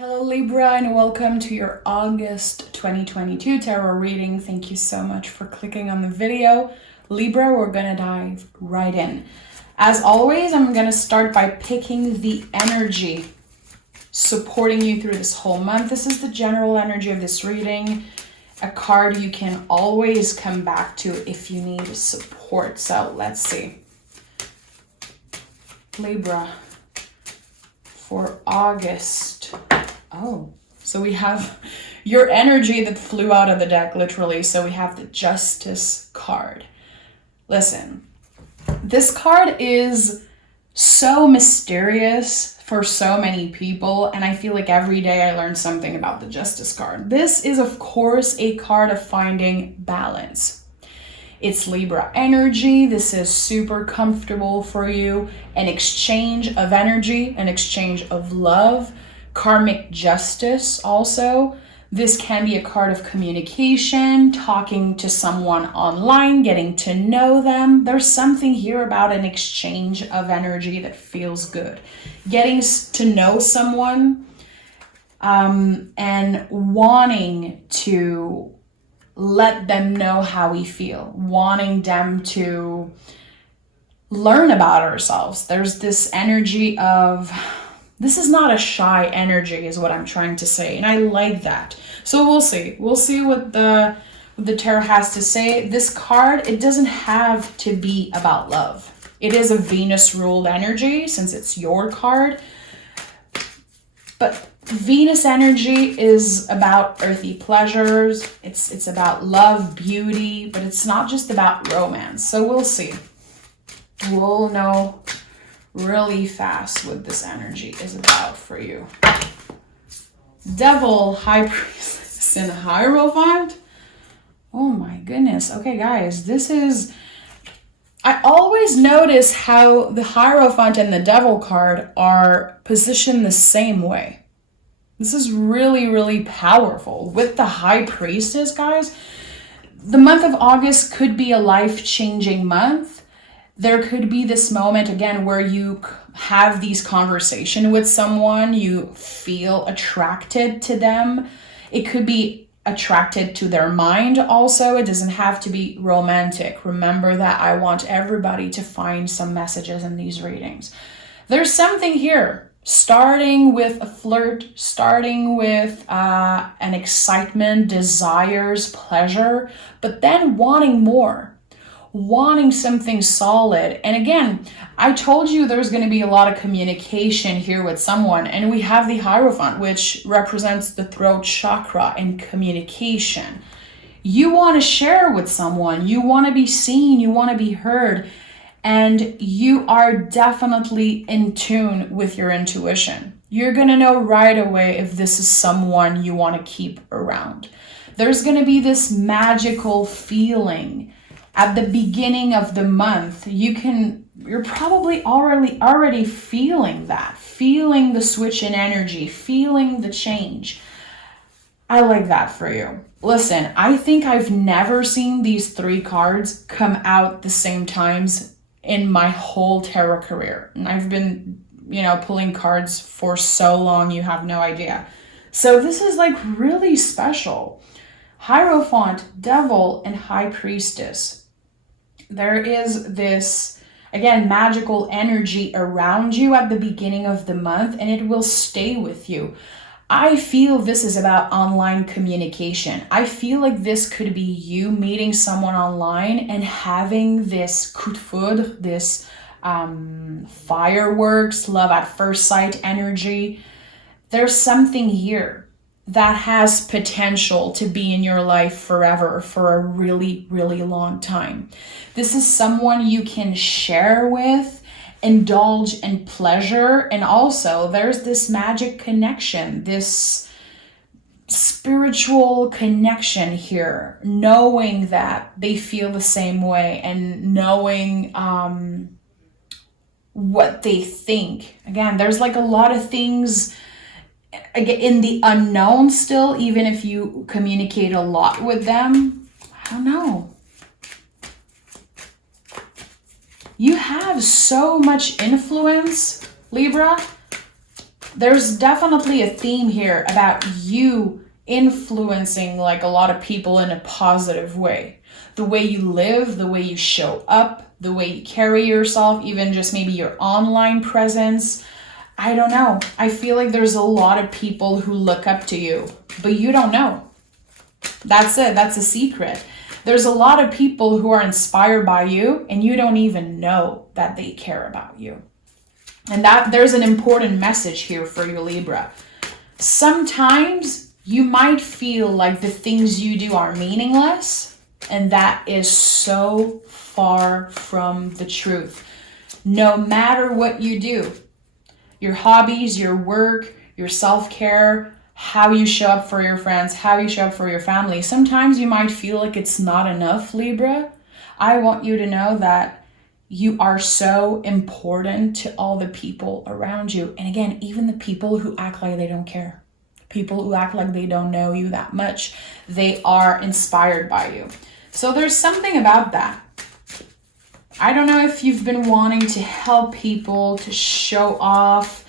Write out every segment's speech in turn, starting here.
Hello Libra and welcome to your August 2022 tarot reading. Thank you so much for clicking on the video. Libra, we're gonna dive right in. As always, I'm gonna start by picking the energy supporting you through this whole month. This is the general energy of this reading, a card you can always come back to if you need support. So let's see. Libra for August. Oh, so we have your energy that flew out of the deck, literally. So we have the Justice card. Listen, this card is so mysterious for so many people, and I feel like every day I learn something about the Justice card. This is, of course, a card of finding balance. It's Libra energy. This is super comfortable for you. An exchange of energy, an exchange of love, karmic justice also. This can be a card of communication, talking to someone online, getting to know them. There's something here about an exchange of energy that feels good. Getting to know someone and wanting to let them know how we feel, wanting them to learn about ourselves. There's this energy of, this is not a shy energy is what I'm trying to say. And I like that. So we'll see. We'll see what the tarot has to say. This card, it doesn't have to be about love. It is a Venus ruled energy since it's your card. But Venus energy is about earthy pleasures. It's about love, beauty, but it's not just about romance. So we'll see. We'll know really fast what this energy is about for you. Devil, High Priestess, and Hierophant. Oh my goodness. Okay, guys, this is... I always notice how the Hierophant and the Devil card are positioned the same way. This is really, really powerful. With the High Priestess, guys, the month of August could be a life-changing month. There could be this moment, again, where you have these conversations with someone, you feel attracted to them. It could be attracted to their mind also. It doesn't have to be romantic. Remember that I want everybody to find some messages in these readings. There's something here. Starting with a flirt, starting with an excitement, desires, pleasure, but then wanting more, wanting something solid. And again, I told you there's going to be a lot of communication here with someone, and we have the Hierophant, which represents the throat chakra and communication. You want to share with someone, you want to be seen, you want to be heard. And you are definitely in tune with your intuition. You're going to know right away if this is someone you want to keep around. There's going to be this magical feeling at the beginning of the month. You're probably already feeling that, feeling the switch in energy, feeling the change. I like that for you. Listen, I think I've never seen these three cards come out the same times in my whole tarot career. And I've been, pulling cards for so long, you have no idea. So this is like really special. Hierophant, Devil, and High Priestess. There is this, again, magical energy around you at the beginning of the month, and it will stay with you. I feel this is about online communication. I feel like this could be you meeting someone online and having this coup de foudre, this fireworks, love at first sight energy. There's something here that has potential to be in your life forever for a really, really long time. This is someone you can share with, indulge in pleasure, and also there's this magic connection, this spiritual connection here, knowing that they feel the same way and knowing what they think. Again, there's like a lot of things in the unknown still, even if you communicate a lot with them. I don't know. You have so much influence, Libra, there's definitely a theme here about you influencing like a lot of people in a positive way. The way you live, the way you show up, the way you carry yourself, even just maybe your online presence. I don't know. I feel like there's a lot of people who look up to you, but you don't know. That's it. That's a secret. There's a lot of people who are inspired by you and you don't even know that they care about you. And that there's an important message here for you, Libra. Sometimes you might feel like the things you do are meaningless, and that is so far from the truth. No matter what you do, your hobbies, your work, your self-care, how you show up for your friends, how you show up for your family, sometimes you might feel like it's not enough, Libra. I want you to know that you are so important to all the people around you. And again, even the people who act like they don't care, people who act like they don't know you that much, they are inspired by you. So there's something about that. I don't know if you've been wanting to help people, to show off,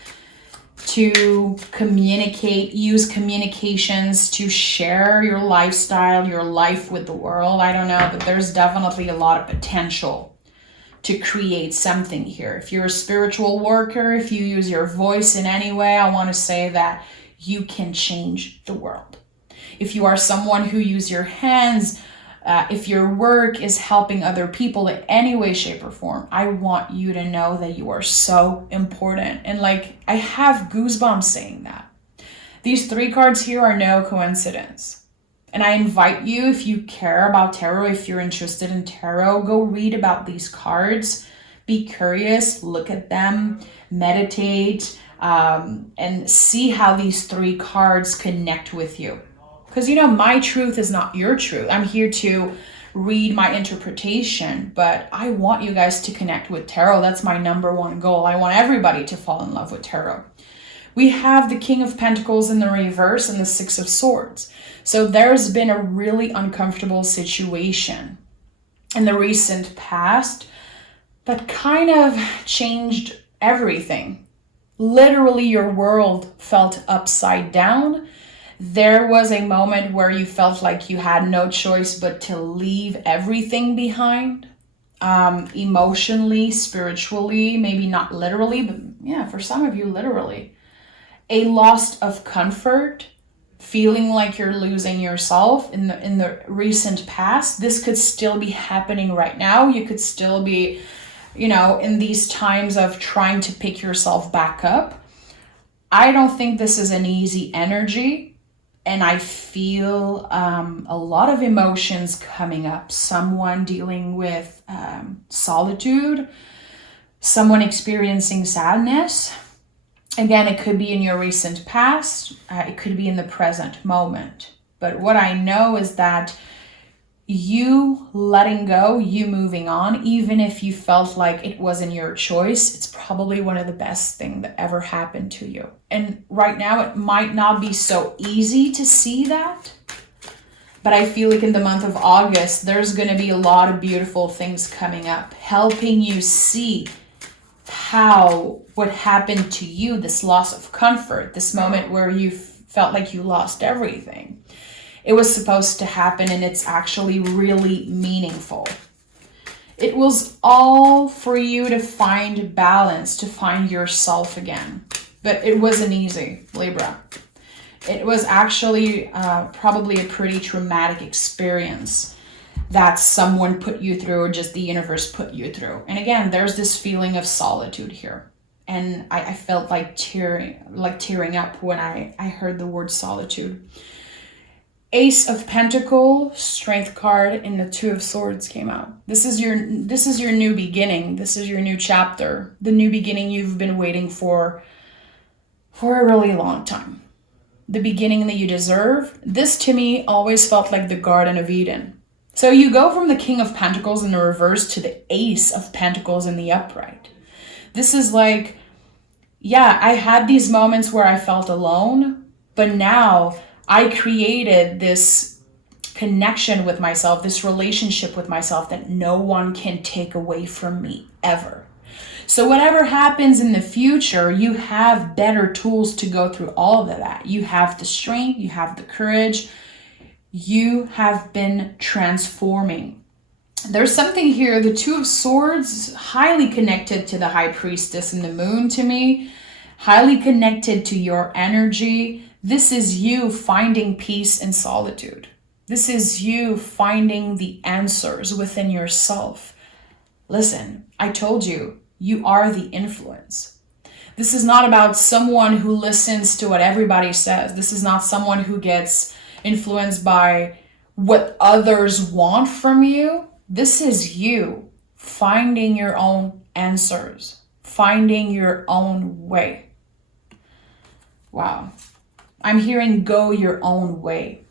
to communicate, use communications to share your lifestyle, your life with the world. I don't know, but there's definitely a lot of potential to create something here. If you're a spiritual worker, if you use your voice in any way, I want to say that you can change the world. If you are someone who uses your hands, if your work is helping other people in any way, shape, or form, I want you to know that you are so important. And like, I have goosebumps saying that. These 3 cards here are no coincidence. And I invite you, if you care about tarot, if you're interested in tarot, go read about these cards. Be curious, look at them, meditate, and see how these 3 cards connect with you. Because, you know, my truth is not your truth. I'm here to read my interpretation, but I want you guys to connect with tarot. That's my number one goal. I want everybody to fall in love with tarot. We have the King of Pentacles in the reverse and the 6 of Swords. So there's been a really uncomfortable situation in the recent past that kind of changed everything. Literally, your world felt upside down. There was a moment where you felt like you had no choice but to leave everything behind, emotionally, spiritually, maybe not literally, but yeah, for some of you, literally. A loss of comfort, feeling like you're losing yourself in the recent past. This could still be happening right now. You could still be, you know, in these times of trying to pick yourself back up. I don't think this is an easy energy. And I feel a lot of emotions coming up. Someone dealing with solitude, someone experiencing sadness. Again, it could be in your recent past. It could be in the present moment. But what I know is that you letting go, you moving on, even if you felt like it wasn't your choice, it's probably one of the best things that ever happened to you. And right now, it might not be so easy to see that, but I feel like in the month of August, there's going to be a lot of beautiful things coming up, helping you see how what happened to you, this loss of comfort, this moment where you felt like you lost everything. It was supposed to happen, and it's actually really meaningful. It was all for you to find balance, to find yourself again. But it wasn't easy, Libra. It was actually probably a pretty traumatic experience that someone put you through, or just the universe put you through. And again, there's this feeling of solitude here. And I felt like tearing up when I heard the word solitude. Ace of Pentacles, Strength card, and the 2 of Swords came out. This is your new beginning. This is your new chapter. The new beginning you've been waiting for a really long time. The beginning that you deserve. This to me always felt like the Garden of Eden. So you go from the King of Pentacles in the reverse to the Ace of Pentacles in the upright. This is like, yeah, I had these moments where I felt alone, but now I created this connection with myself, this relationship with myself that no one can take away from me ever. So whatever happens in the future, you have better tools to go through all of that. You have the strength, you have the courage, you have been transforming. There's something here, the Two of Swords, highly connected to the High Priestess and the Moon to me, highly connected to your energy. This is you finding peace in solitude. This is you finding the answers within yourself. Listen, I told you, you are the influence. This is not about someone who listens to what everybody says. This is not someone who gets influenced by what others want from you. This is you finding your own answers, finding your own way. Wow. I'm hearing go your own way.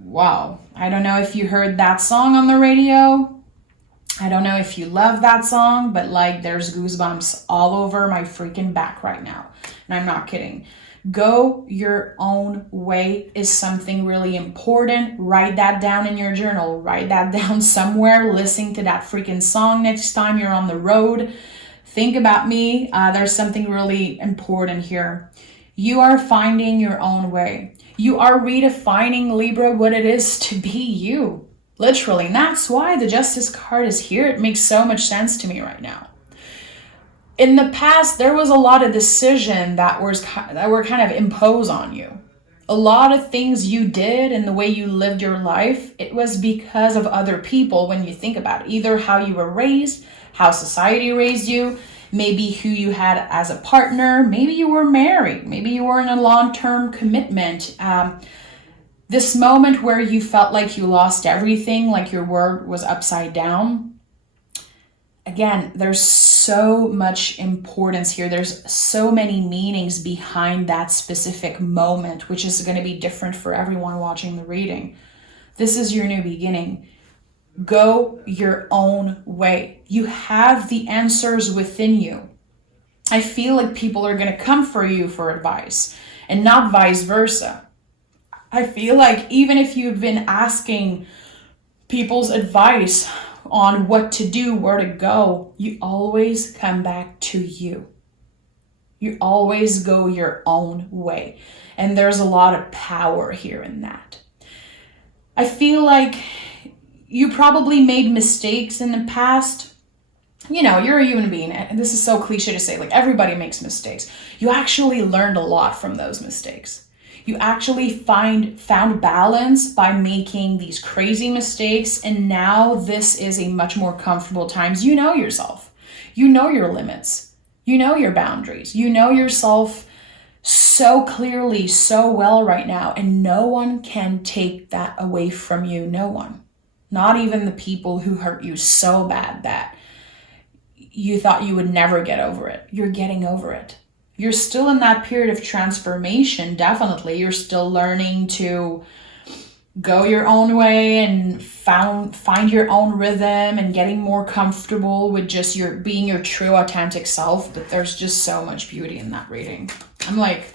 Wow. I don't know if you heard that song on the radio. I don't know if you love that song, but like there's goosebumps all over my freaking back right now. And I'm not kidding. Go your own way is something really important. Write that down in your journal. Write that down somewhere. Listen to that freaking song next time you're on the road. Think about me. There's something really important here. You are finding your own way. You are redefining, Libra, what it is to be you. Literally. And that's why the Justice card is here. It makes so much sense to me right now. In the past, there was a lot of decision that were kind of imposed on you. A lot of things you did and the way you lived your life, it was because of other people when you think about it. Either how you were raised, how society raised you, maybe who you had as a partner, maybe you were married, maybe you were in a long-term commitment. This moment where you felt like you lost everything, like your world was upside down. Again, there's so much importance here. There's so many meanings behind that specific moment, which is going to be different for everyone watching the reading. This is your new beginning. Go your own way. You have the answers within you. I feel like people are going to come for you for advice and not vice versa. I feel like even if you've been asking people's advice on what to do, where to go, you always come back to you. You always go your own way. And there's a lot of power here in that. I feel like you probably made mistakes in the past. You know, you're a human being, and this is so cliche to say, like everybody makes mistakes. You actually learned a lot from those mistakes. You actually found balance by making these crazy mistakes, and now this is a much more comfortable times. You know yourself. You know your limits. You know your boundaries. You know yourself so clearly, so well right now, and no one can take that away from you. No one. Not even the people who hurt you so bad that you thought you would never get over it. You're getting over it. You're still in that period of transformation, definitely. You're still learning to go your own way and find your own rhythm and getting more comfortable with just being your true authentic self. But there's just so much beauty in that reading. I'm like,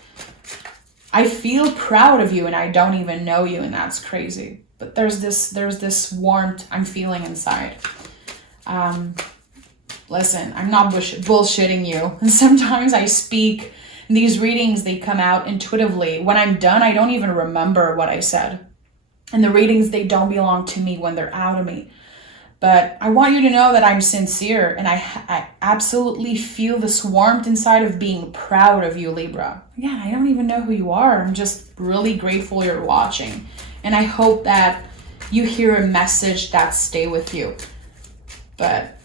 I feel proud of you and I don't even know you, and that's crazy. But there's this warmth I'm feeling inside. Listen, I'm not bullshitting you. And sometimes I speak, and these readings, they come out intuitively. When I'm done, I don't even remember what I said. And the readings, they don't belong to me when they're out of me. But I want you to know that I'm sincere, and I absolutely feel this warmth inside of being proud of you, Libra. Again, I don't even know who you are. I'm just really grateful you're watching. And I hope that you hear a message that stay with you. But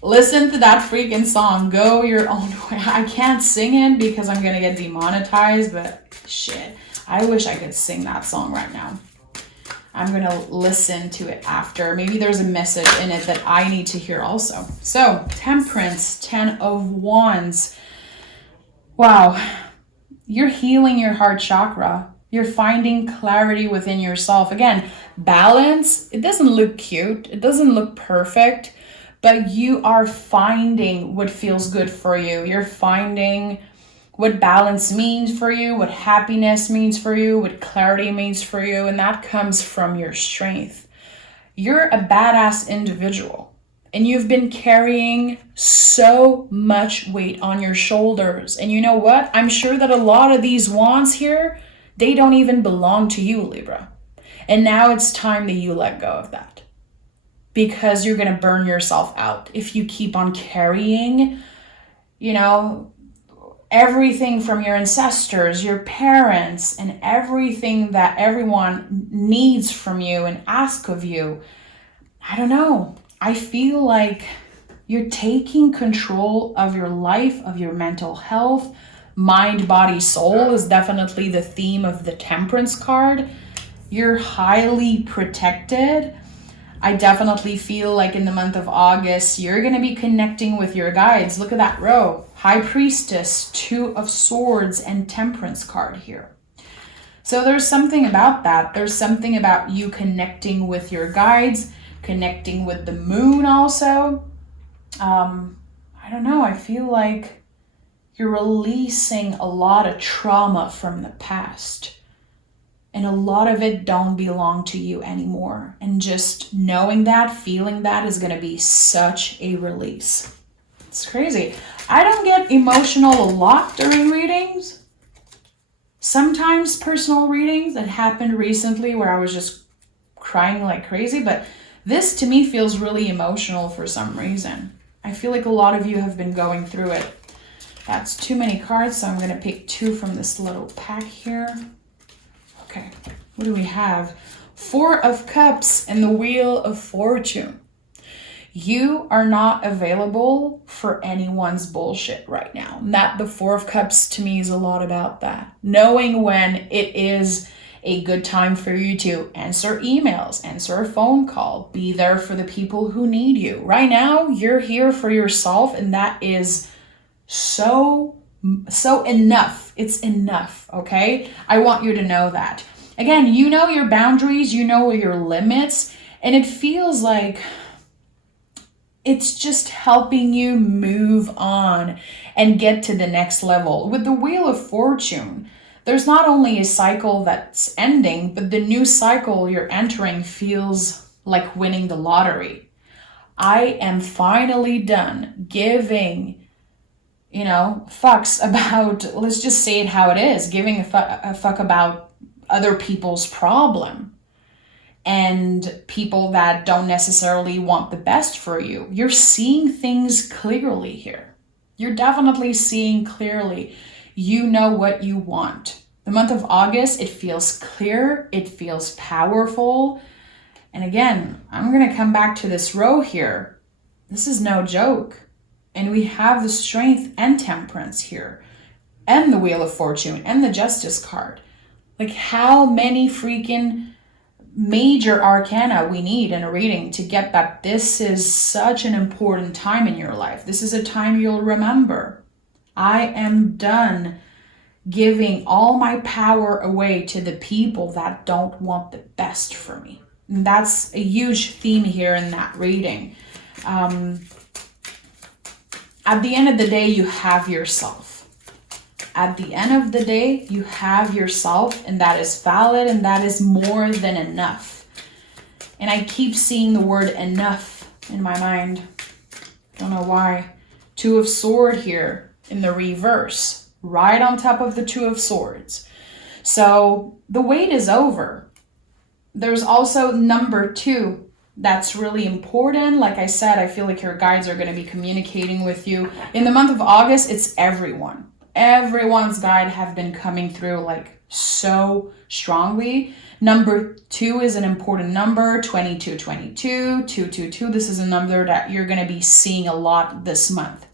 listen to that freaking song, Go Your Own Way. I can't sing it because I'm going to get demonetized, but shit, I wish I could sing that song right now. I'm going to listen to it after. Maybe there's a message in it that I need to hear also. So, Temperance, 10 of Wands. Wow. You're healing your heart chakra. You're finding clarity within yourself. Again, balance. It doesn't look cute. It doesn't look perfect. But you are finding what feels good for you. You're finding what balance means for you, what happiness means for you, what clarity means for you. And that comes from your strength. You're a badass individual. And you've been carrying so much weight on your shoulders. And you know what? I'm sure that a lot of these wands here, they don't even belong to you, Libra. And now it's time that you let go of that. Because you're going to burn yourself out if you keep on carrying, everything from your ancestors, your parents, and everything that everyone needs from you and asks of you. I don't know. I feel like you're taking control of your life, of your mental health. Mind, body, soul is definitely the theme of the Temperance card. You're highly protected. I definitely feel like in the month of August, you're going to be connecting with your guides. Look at that row. High Priestess, Two of Swords, and Temperance card here. So there's something about that. There's something about you connecting with your guides, connecting with the moon also. I don't know. I feel like you're releasing a lot of trauma from the past. And a lot of it don't belong to you anymore. And just knowing that, feeling that is going to be such a release. It's crazy. I don't get emotional a lot during readings. Sometimes personal readings that happened recently where I was just crying like crazy. But this to me feels really emotional for some reason. I feel like a lot of you have been going through it. That's too many cards, so I'm going to pick 2 from this little pack here. Okay, what do we have? 4 of Cups and the Wheel of Fortune. You are not available for anyone's bullshit right now. The 4 of Cups to me is a lot about that. Knowing when it is a good time for you to answer emails, answer a phone call, be there for the people who need you. Right now, you're here for yourself, and that is so enough. It's enough, okay? I want you to know that. Again, you know your boundaries, you know your limits, and it feels like it's just helping you move on and get to the next level. With the Wheel of Fortune, there's not only a cycle that's ending, but the new cycle you're entering feels like winning the lottery. I am finally done giving fucks about, let's just say it how it is, giving a fuck about other people's problem and people that don't necessarily want the best for you. You're seeing things clearly here. You're definitely seeing clearly. You know what you want. The month of August, it feels clear, it feels powerful. And again, I'm going to come back to this row here. This is no joke. And we have the Strength and Temperance here, and the Wheel of Fortune, and the Justice card. Like, how many freaking major arcana we need in a reading to get that this is such an important time in your life. This is a time you'll remember. I am done giving all my power away to the people that don't want the best for me. And that's a huge theme here in that reading. At the end of the day, you have yourself. At the end of the day, you have yourself, and that is valid, and that is more than enough. And I keep seeing the word enough in my mind. Don't know why. 2 of Swords here in the reverse, right on top of the 2 of Swords. So the wait is over. There's also number 2. That's really important. Like I said, I feel like your guides are going to be communicating with you. In the month of August, it's everyone. Everyone's guide have been coming through like so strongly. Number 2 is an important number, 2222, 222. This is a number that you're going to be seeing a lot this month.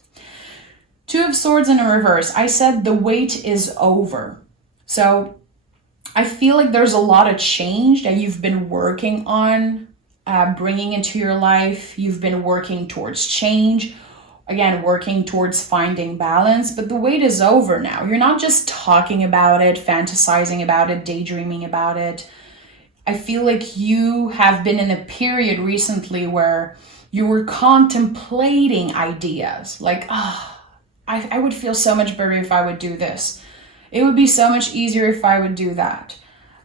2 of Swords in a reverse. I said the wait is over. So I feel like there's a lot of change that you've been working on bringing into your life. You've been working towards change, again, working towards finding balance, but the wait is over now. You're not just talking about it, fantasizing about it, daydreaming about it. I feel like you have been in a period recently where you were contemplating ideas like, I would feel so much better if I would do this. It would be so much easier if I would do that.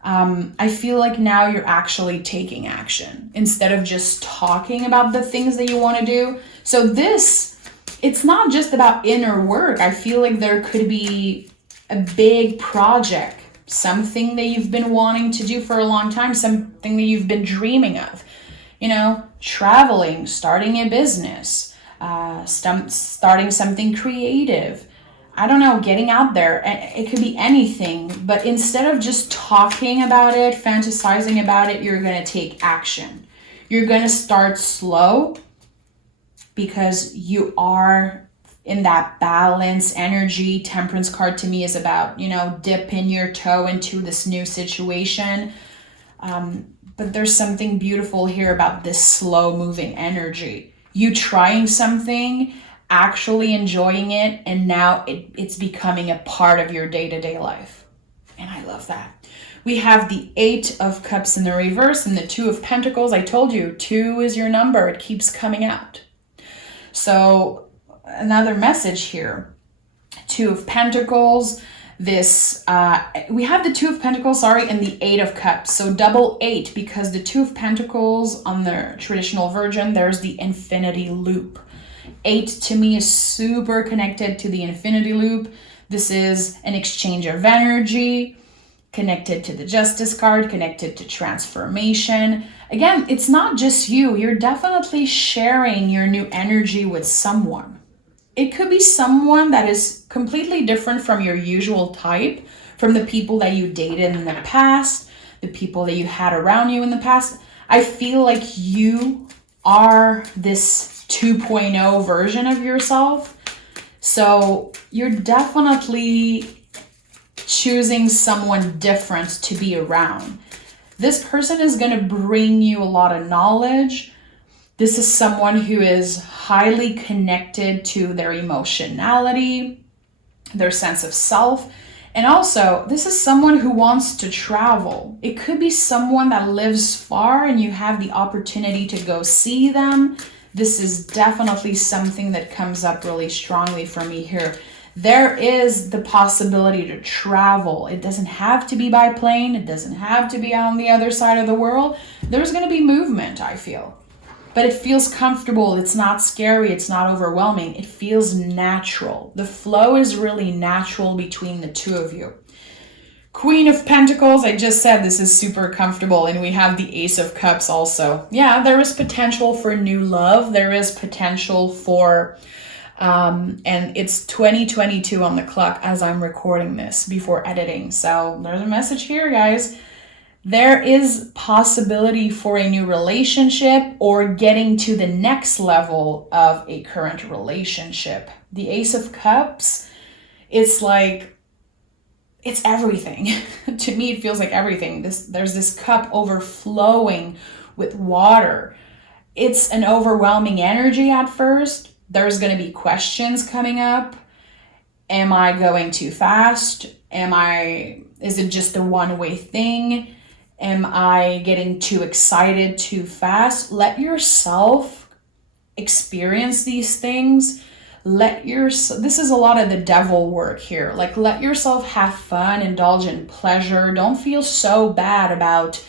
I feel like now you're actually taking action instead of just talking about the things that you want to do. So this, it's not just about inner work. I feel like there could be a big project, something that you've been wanting to do for a long time, something that you've been dreaming of. You know, traveling, starting a business, starting something creative. I don't know, getting out there. It could be anything, but instead of just talking about it, fantasizing about it, you're going to take action. You're going to start slow because you are in that balance energy. Temperance card to me is about, you know, dipping your toe into this new situation. But there's something beautiful here about this slow moving energy. You trying something, actually enjoying it, and now it's becoming a part of your day-to-day life. And I love that. We have the 8 of Cups in the reverse and the 2 of Pentacles. I told you, 2 is your number. It keeps coming out. So another message here. 2 of Pentacles. This, we have the 2 of Pentacles, and the 8 of Cups. So double 8, because the 2 of Pentacles on the traditional version, there's the infinity loop. 8 to me is super connected to the infinity loop. This is an exchange of energy, connected to the Justice card, connected to transformation. Again, it's not just you. You're definitely sharing your new energy with someone. It could be someone that is completely different from your usual type, from the people that you dated in the past, the people that you had around you in the past. I feel like you are this 2.0 version of yourself. So you're definitely choosing someone different to be around. This person is going to bring you a lot of knowledge. This is someone who is highly connected to their emotionality, their sense of self. And also, this is someone who wants to travel. It could be someone that lives far and you have the opportunity to go see them. This is definitely something that comes up really strongly for me here. There is the possibility to travel. It doesn't have to be by plane. It doesn't have to be on the other side of the world. There's going to be movement, I feel. But it feels comfortable. It's not scary. It's not overwhelming. It feels natural. The flow is really natural between the two of you. Queen of Pentacles, I just said this is super comfortable, and we have the Ace of Cups also. Yeah, there is potential for new love. There is potential for, and it's 2022 on the clock as I'm recording this before editing. So there's a message here, guys. There is possibility for a new relationship or getting to the next level of a current relationship. The Ace of Cups, it's like, it's everything. To me, it feels like everything. There's this cup overflowing with water. It's an overwhelming energy at first. There's going to be questions coming up. Am I going too fast? Is it just a one-way thing? Am I getting too excited too fast? Let yourself experience these things. This is a lot of the devil work here. Like, let yourself have fun, indulge in pleasure. Don't feel so bad about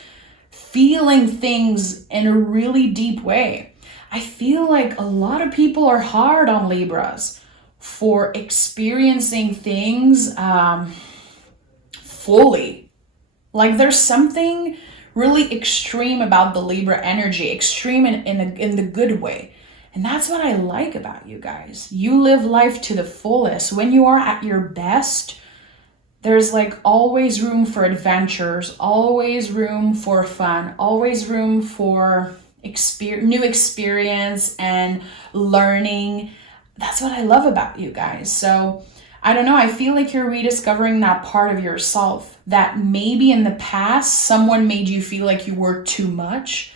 feeling things in a really deep way. I feel like a lot of people are hard on Libras for experiencing things fully. Like, there's something really extreme about the Libra energy, extreme in the good way. And that's what I like about you guys. You live life to the fullest. When you are at your best, there's like always room for adventures, always room for fun, always room for new experience and learning. That's what I love about you guys. So I don't know, I feel like you're rediscovering that part of yourself that maybe in the past someone made you feel like you were too much,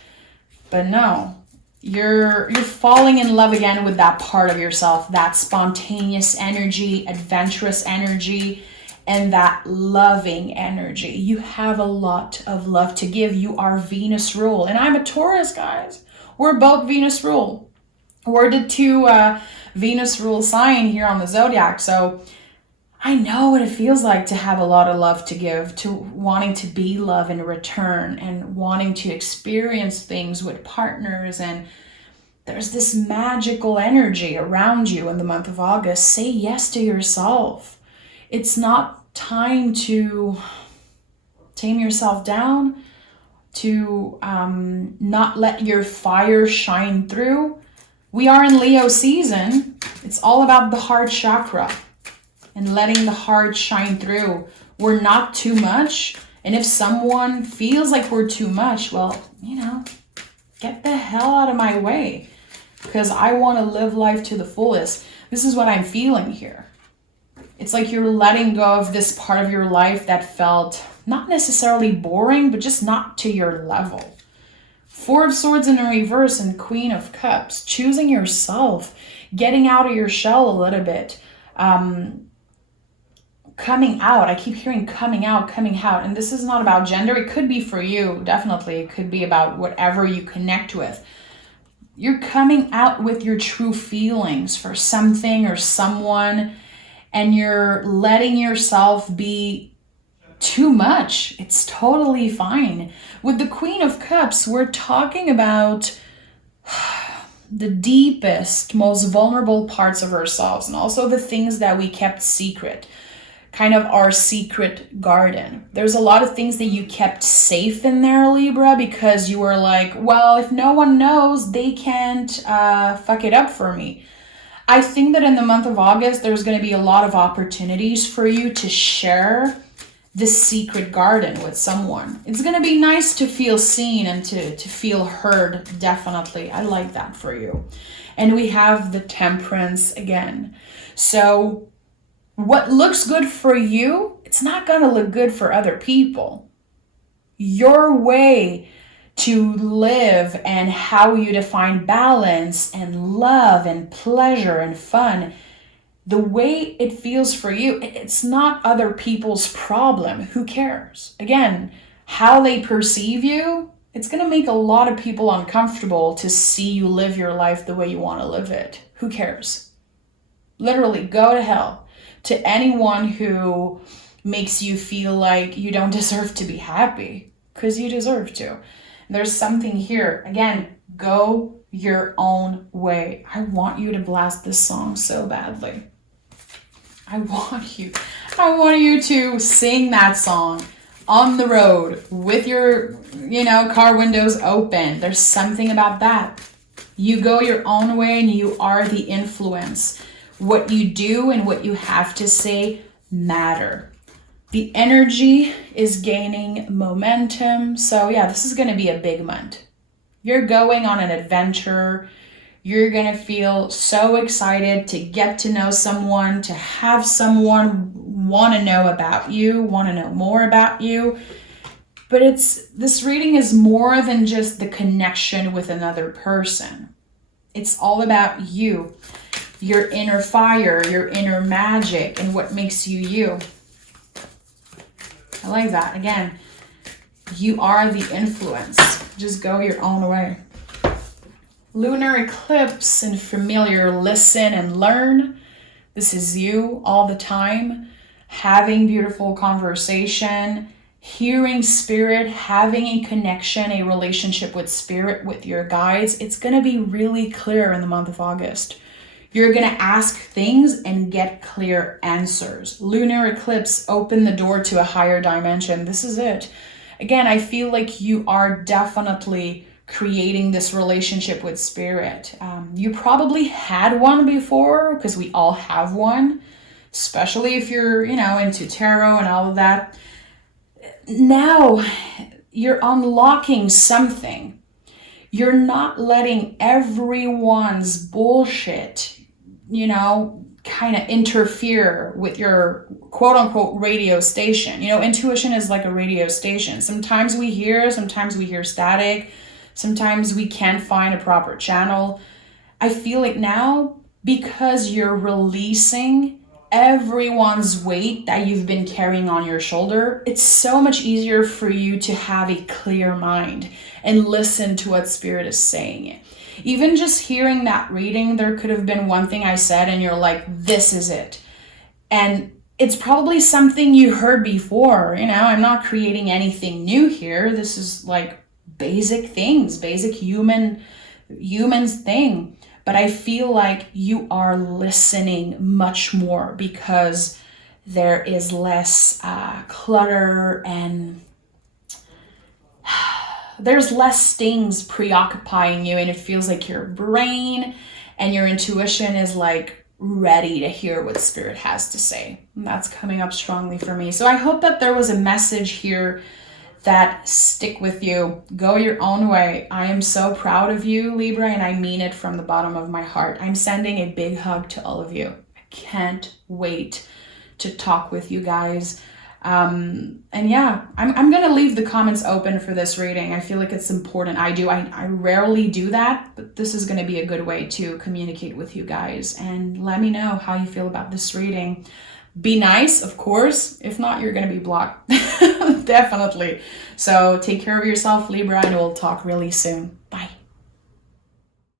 but no. You're falling in love again with that part of yourself, that spontaneous energy, adventurous energy, and that loving energy. You have a lot of love to give. You are Venus rule. And I'm a Taurus, guys. We're both Venus rule. We're the two Venus rule sign here on the zodiac. So I know what it feels like to have a lot of love to give, to wanting to be love in return and wanting to experience things with partners. And there's this magical energy around you in the month of August. Say yes to yourself. It's not time to tame yourself down, to not let your fire shine through. We are in Leo season. It's all about the heart chakra and letting the heart shine through. We're not too much. And if someone feels like we're too much, well, get the hell out of my way, because I want to live life to the fullest. This is what I'm feeling here. It's like you're letting go of this part of your life that felt not necessarily boring, but just not to your level. Four of Swords in reverse and Queen of Cups. Choosing yourself, getting out of your shell a little bit. Coming out. I keep hearing coming out. And this is not about gender. It could be for you, definitely. It could be about whatever you connect with. You're coming out with your true feelings for something or someone, and you're letting yourself be too much. It's totally fine. With the Queen of Cups, we're talking about the deepest, most vulnerable parts of ourselves, and also the things that we kept secret. Kind of our secret garden. There's a lot of things that you kept safe in there, Libra, because you were like, well, if no one knows, they can't fuck it up for me. I think that in the month of August, there's going to be a lot of opportunities for you to share this secret garden with someone. It's going to be nice to feel seen and to feel heard, definitely. I like that for you. And we have the Temperance again. So what looks good for you, it's not going to look good for other people. Your way to live and how you define balance and love and pleasure and fun, the way it feels for you, it's not other people's problem. Who cares? Again, how they perceive you, it's going to make a lot of people uncomfortable to see you live your life the way you want to live it. Who cares? Literally, go to hell. To anyone who makes you feel like you don't deserve to be happy, because you deserve to. There's something here. Again, go your own way. I want you to blast this song so badly. I want you to sing that song on the road with your, car windows open. There's something about that. You go your own way and you are the influence. What you do and what you have to say matter. The energy is gaining momentum. So yeah, this is going to be a big month. You're going on an adventure. You're going to feel so excited to get to know someone, to have someone want to know about you, want to know more about you. But this reading is more than just the connection with another person. It's all about you. Your inner fire, your inner magic, and what makes you you. I like that. Again, you are the influence. Just go your own way. Lunar eclipse and familiar, listen and learn. This is you all the time. Having beautiful conversation, hearing spirit, having a connection, a relationship with spirit, with your guides. It's going to be really clear in the month of August. You're going to ask things and get clear answers. Lunar eclipse, open the door to a higher dimension. This is it. Again, I feel like you are definitely creating this relationship with spirit. You probably had one before, because we all have one, especially if you're, into tarot and all of that. Now you're unlocking something. You're not letting everyone's bullshit kind of interfere with your quote unquote radio station. Intuition is like a radio station. Sometimes we hear static. Sometimes we can't find a proper channel. I feel like now, because you're releasing everyone's weight that you've been carrying on your shoulder, it's so much easier for you to have a clear mind and listen to what spirit is saying. Even just hearing that reading, there could have been one thing I said and you're like, this is it. And it's probably something you heard before. You know, I'm not creating anything new here. This is like basic things, basic humans thing. But I feel like you are listening much more because there is less clutter, and there's less things preoccupying you, and it feels like your brain and your intuition is like ready to hear what spirit has to say. And that's coming up strongly for me. So I hope that there was a message here that stick with you. Go your own way. I am so proud of you, Libra, and I mean it from the bottom of my heart. I'm sending a big hug to all of you. I can't wait to talk with you guys. And yeah, I'm gonna leave the comments open for this reading. I feel like it's important. I rarely do that, but this is gonna be a good way to communicate with you guys. And let me know how you feel about this reading. Be nice, of course. If not, you're gonna be blocked. Definitely. So take care of yourself, Libra, and we'll talk really soon. Bye.